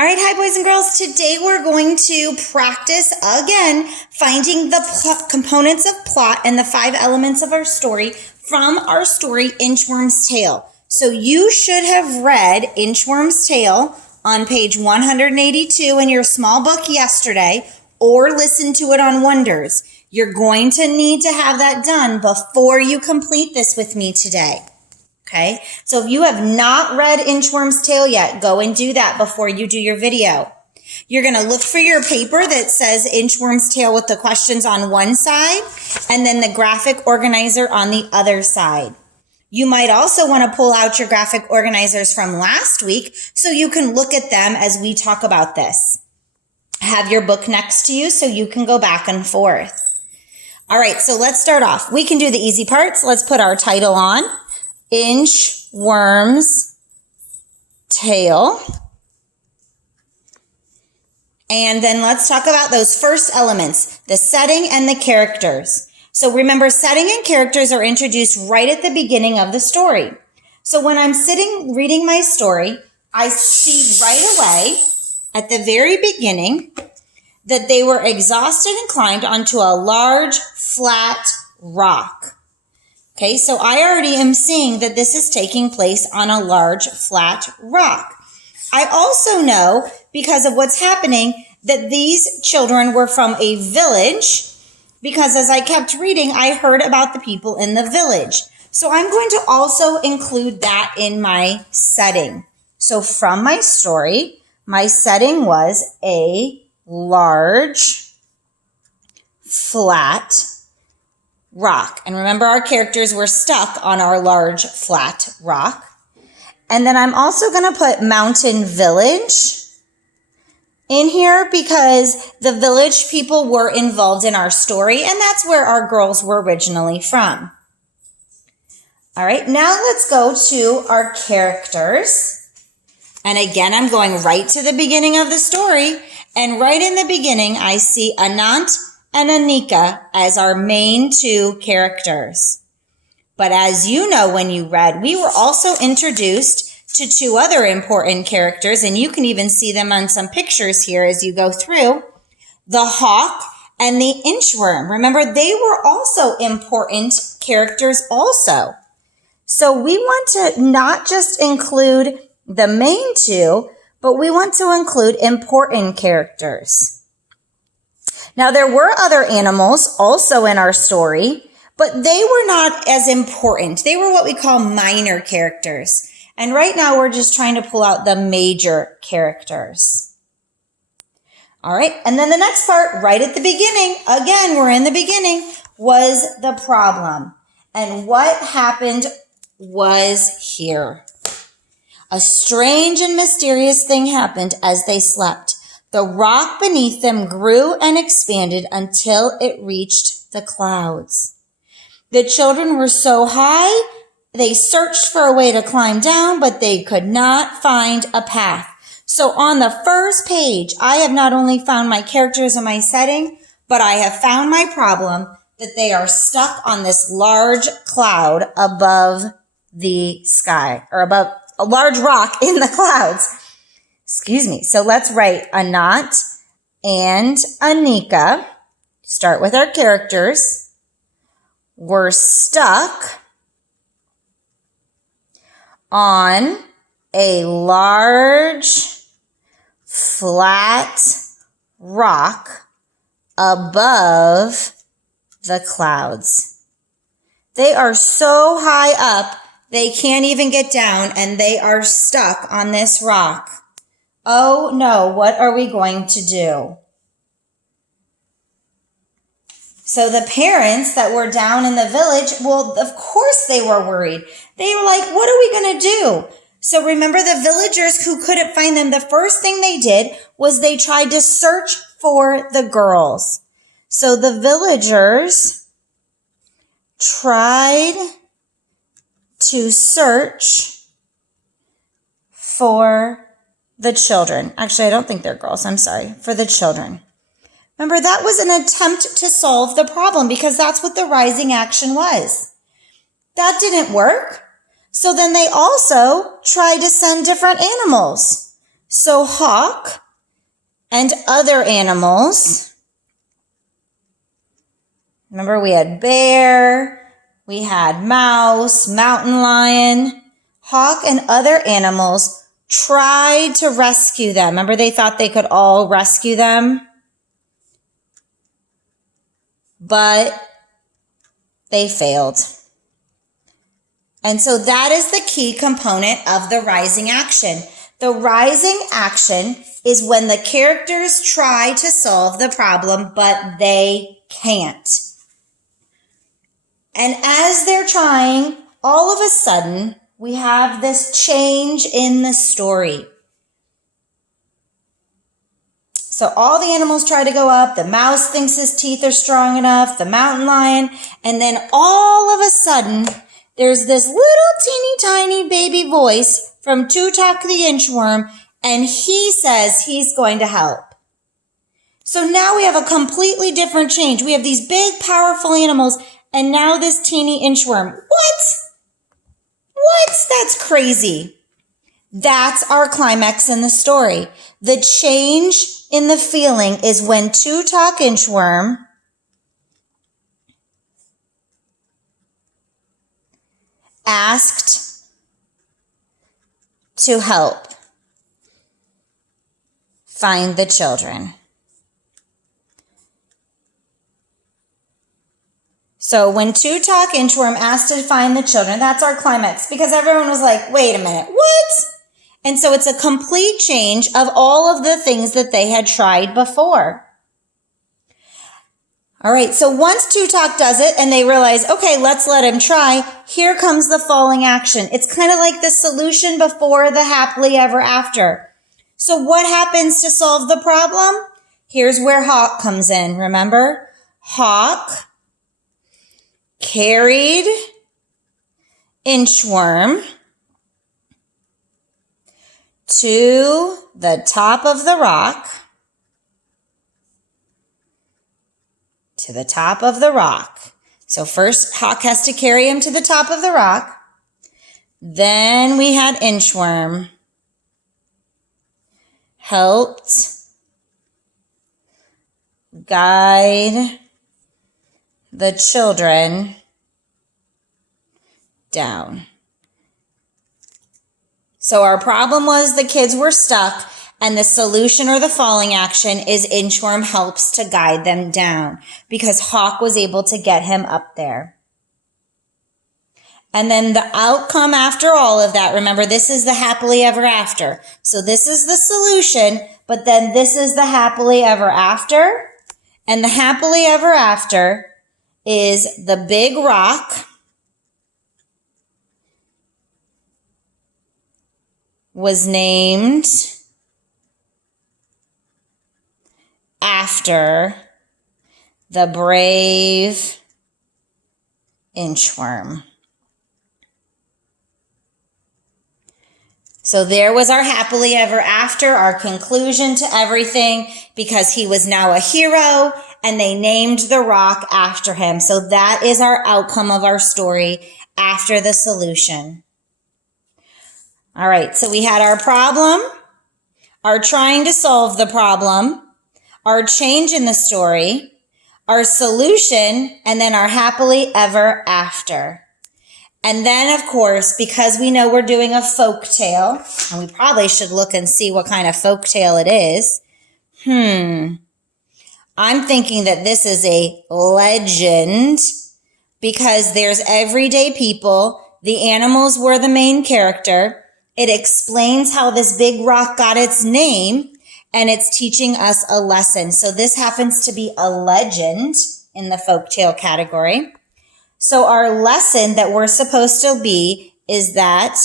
All right, hi boys and girls. Today we're going to practice again finding the components of plot and the 5 elements of our story from our story Inchworm's Tale. So you should have read Inchworm's Tale on page 182 in your small book yesterday or listened to it on Wonders. You're going to need to have that done before you complete this with me today. Okay, so if you have not read Inchworm's Tale yet, go and do that before you do your video. You're going to look for your paper that says Inchworm's Tale with the questions on one side and then the graphic organizer on the other side. You might also want to pull out your graphic organizers from last week so you can look at them as we talk about this. Have your book next to you so you can go back and forth. All right, so let's start off. We can do the easy parts. Let's put our title on. Inchworm's Tale. And then let's talk about those first elements, the setting and the characters. So remember, setting and characters are introduced right at the beginning of the story. So when I'm sitting reading my story, I see right away at the very beginning that they were exhausted and climbed onto a large, flat rock. Okay, so I already am seeing that this is taking place on a large, flat rock. I also know, because of what's happening, that these children were from a village, because as I kept reading, I heard about the people in the village. So I'm going to also include that in my setting. So from my story, my setting was a large, flat rock. And remember, our characters were stuck on our large, flat rock. And then I'm also going to put mountain village in here because the village people were involved in our story, and that's where our girls were originally from. All right, now let's go to our characters. And again, I'm going right to the beginning of the story. And right in the beginning, I see Anant and Anika as our main 2 characters. But as you know, when you read, we were also introduced to 2 other important characters, and you can even see them on some pictures here as you go through. The hawk and the inchworm. Remember, they were also important characters also. So we want to not just include the main 2, but we want to include important characters. Now, there were other animals also in our story, but they were not as important. They were what we call minor characters. And right now, we're just trying to pull out the major characters. All right, and then the next part, right at the beginning, again, we're in the beginning, was the problem. And what happened was here. A strange and mysterious thing happened as they slept. The rock beneath them grew and expanded until it reached the clouds. The children were so high, they searched for a way to climb down, but they could not find a path. So on the first page, I have not only found my characters and my setting, but I have found my problem that they are stuck on this large cloud above the sky, or above a large rock in the clouds. Excuse me. So let's write Anant and Anika. Start with our characters. We're stuck on a large, flat rock above the clouds. They are so high up, they can't even get down, and they are stuck on this rock. Oh no, what are we going to do? So the parents that were down in the village, well, of course they were worried. They were like, what are we going to do? So remember, the villagers who couldn't find them, the first thing they did was they tried to search for the girls. So the villagers tried to search for the children. Actually, I don't think they're girls. I'm sorry. For the children. Remember, that was an attempt to solve the problem because that's what the rising action was. That didn't work. So then they also tried to send different animals. So Hawk and other animals, remember we had bear, we had mouse, mountain lion. Hawk and other animals tried to rescue them. Remember they thought they could all rescue them? But they failed. And so that is the key component of the rising action. The rising action is when the characters try to solve the problem, but they can't. And as they're trying, all of a sudden, we have this change in the story. So all the animals try to go up. The mouse thinks his teeth are strong enough, the mountain lion, and then all of a sudden, there's this little teeny tiny baby voice from Two-Talk the Inchworm, and he says he's going to help. So now we have a completely different change. We have these big, powerful animals, and now this teeny inchworm. What? That's crazy. That's our climax in the story. The change in the feeling is when Two-Talk Inchworm asked to help find the children. So when Two-Talk Inchworm asked to find the children, that's our climax, because everyone was like, wait a minute, what? And so it's a complete change of all of the things that they had tried before. All right, so once Two-Talk does it and they realize, okay, let's let him try, here comes the falling action. It's kind of like the solution before the happily ever after. So what happens to solve the problem? Here's where Hawk comes in, remember? Hawk carried Inchworm to the top of the rock, So first, Hawk has to carry him to the top of the rock. Then we had Inchworm helped guide the children down. So our problem was the kids were stuck, and the solution or the falling action is Inchworm helps to guide them down because Hawk was able to get him up there. And then the outcome after all of that, remember, this is the happily ever after. So this is the solution, but then this is the happily ever after. And the happily ever after is the big rock was named after the brave Inchworm. So there was our happily ever after, our conclusion to everything, because he was now a hero and they named the rock after him. So that is our outcome of our story after the solution. All right, so we had our problem, our trying to solve the problem, our change in the story, our solution, and then our happily ever after. And then, of course, because we know we're doing a folk tale, and we probably should look and see what kind of folk tale it is. I'm thinking that this is a legend because there's everyday people. The animals were the main character. It explains how this big rock got its name, and it's teaching us a lesson. So this happens to be a legend in the folktale category. So our lesson that we're supposed to be is that,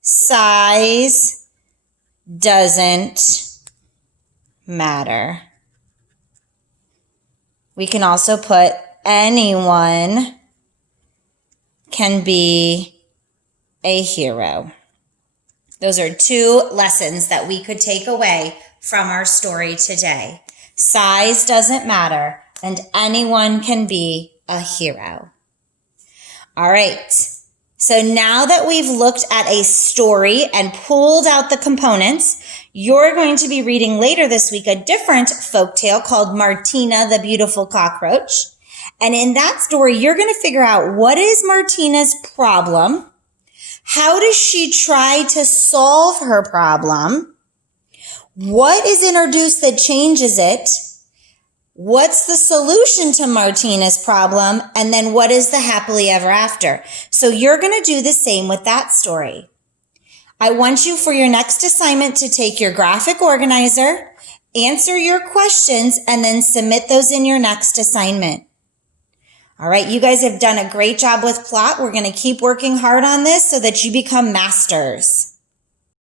size doesn't matter. We can also put anyone can be a hero. Those are two lessons that we could take away from our story today. Size doesn't matter, and anyone can be a hero. All right. So now that we've looked at a story and pulled out the components, you're going to be reading later this week a different folktale called Martina the Beautiful Cockroach. And in that story, you're going to figure out what is Martina's problem? How does she try to solve her problem? What is introduced that changes it? What's the solution to Martina's problem? And then what is the happily ever after? So you're going to do the same with that story. I want you for your next assignment to take your graphic organizer, answer your questions, and then submit those in your next assignment. All right, you guys have done a great job with plot. We're going to keep working hard on this so that you become masters.